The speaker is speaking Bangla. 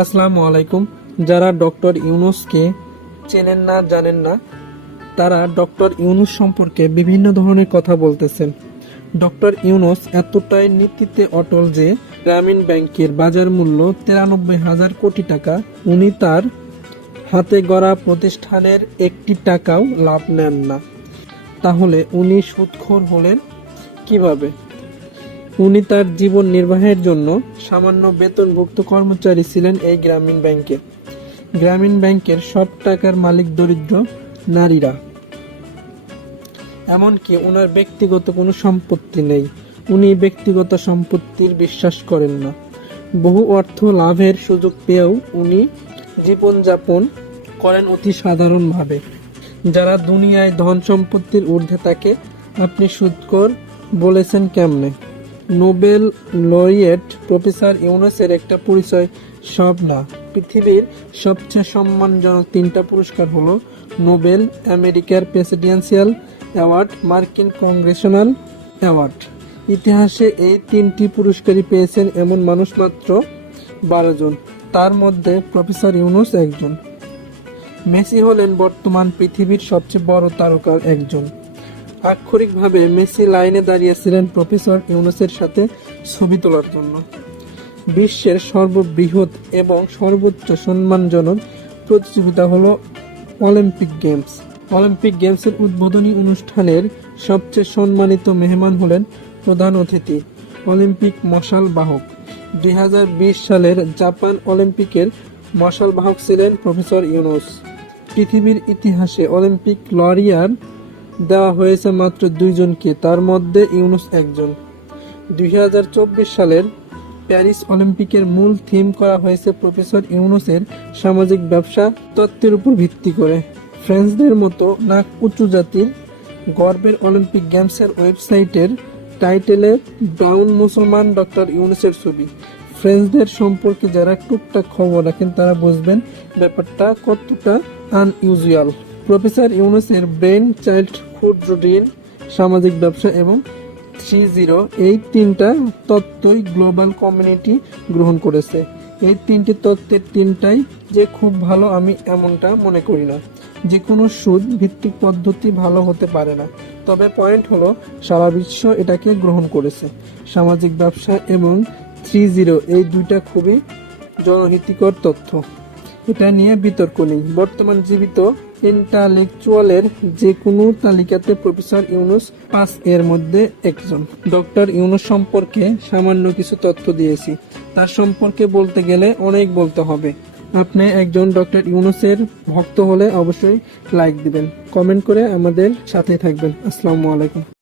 আসসালামু আলাইকুম। যারা ডক্টর ইউনুসকে চেনেন না, জানেন না, তারা ডক্টর ইউনুস সম্পর্কে বিভিন্ন ধরনের কথা বলতেছেন। ডক্টর ইউনুস এতটাই নীতিতে অটল যে গ্রামীণ ব্যাংকের বাজার মূল্য তিরানব্বই হাজার কোটি টাকা, উনি তার হাতে গড়া প্রতিষ্ঠানের একটি টাকাও লাভ নেন না। তাহলে উনি সুদখোর হলেন কীভাবে? উনি তার জীবন নির্বাহের জন্য সামান্য বেতনভুক্ত কর্মচারী ছিলেন এই গ্রামীণ ব্যাংকে। গ্রামীণ ব্যাংকের সব টাকার মালিক দরিদ্র নারীরা। এমনকি ওনার ব্যক্তিগত কোনো সম্পত্তি নেই। উনি ব্যক্তিগত সম্পত্তির বিশ্বাস করেন না। বহু অর্থ লাভের সুযোগ পেয়েও উনি জীবনযাপন করেন অতি সাধারণভাবে। যারা দুনিয়ায় ধন সম্পত্তির ঊর্ধ্বে থাকে, আপনি সুদকর বলেছেন কেমনে? নোবেল লরিয়েট প্রফেসর ইউনুসের একটা পরিচয় সব না পৃথিবীর সবচেয়ে সম্মানজনক তিনটা পুরস্কার হলো নোবেল আমেরিকার প্রেসিডেন্সিয়াল অ্যাওয়ার্ড, মার্কিন কংগ্রেশনাল অ্যাওয়ার্ড। ইতিহাসে এই তিনটি পুরস্কারই পেয়েছেন এমন মানুষ মাত্র বারো জন। তার মধ্যে প্রফেসর ইউনুস একজন। মেসি হলেন বর্তমান পৃথিবীর সবচেয়ে বড় তারকার একজন। আক্ষরিকভাবে মেসি লাইনে দাঁড়িয়েছিলেন প্রফেসর ইউনুসের সাথে ছবি তোলার জন্য। বিশ্বের সর্ববৃহৎ এবং সর্বোচ্চ সম্মানজনক প্রতিযোগিতা হলো অলিম্পিক গেমস। অলিম্পিক গেমসের উদ্বোধনী অনুষ্ঠানের সবচেয়ে সম্মানিত মেহমান হলেন প্রধান অতিথি, অলিম্পিক মশাল বাহক। দুই হাজার বিশ সালের জাপান অলিম্পিকের মশাল বাহক ছিলেন প্রফেসর ইউনুস। পৃথিবীর ইতিহাসে অলিম্পিক লরিয়ার দেওয়া হয়েছে মাত্র দুইজনকে, তার মধ্যে ইউনুস একজন। দুই হাজার চব্বিশ সালের প্যারিস অলিম্পিকের মূল থিম করা হয়েছে প্রফেসর ইউনুসের সামাজিক ব্যবসা তত্ত্বের উপর ভিত্তি করে। ফ্রেন্সদের মতো নাক উঁচু জাতির গর্বের অলিম্পিক গেমসের ওয়েবসাইটের টাইটেলে ব্রাউন মুসলমান ডক্টর ইউনুসের ছবি। ফ্রেন্সদের সম্পর্কে যারা টুকটাক খবর রাখেন, তারা বুঝবেন ব্যাপারটা কতটা আনইউজুয়াল। প্রফেসর ইউনুসের ব্রেন চাইল্ড ক্ষুদ্র ঋণ সামাজিক ব্যবসা এবং থ্রি জিরো এই তিনটা তত্ত্বই গ্লোবাল কমিউনিটি গ্রহণ করেছে। এই তিনটি তত্ত্বের তিনটাই যে খুব ভালো আমি এমনটা মনে করি না। যে কোনো সুদ ভিত্তিক পদ্ধতি ভালো হতে পারে না। তবে পয়েন্ট হলো, সারা বিশ্ব এটাকে গ্রহণ করেছে। সামাজিক ব্যবসা এবং থ্রি জিরো এই দুইটা খুবই জনহিতকর তথ্য। এটা নিয়ে বিতর্ক নেই। বর্তমান জীবিত ইন্টালেকচুয়ালের যে কোনো তালিকাতে প্রফেসর ইউনুস পাঁচ এর মধ্যে একজন। ডক্টর ইউনুস সম্পর্কে সামান্য কিছু তথ্য দিয়েছি। তার সম্পর্কে বলতে গেলে অনেক বলতে হবে। আপনি একজন ডক্টর ইউনুসের ভক্ত হলে অবশ্যই লাইক দিবেন, কমেন্ট করে আমাদের সাথে থাকবেন। আসসালামু আলাইকুম।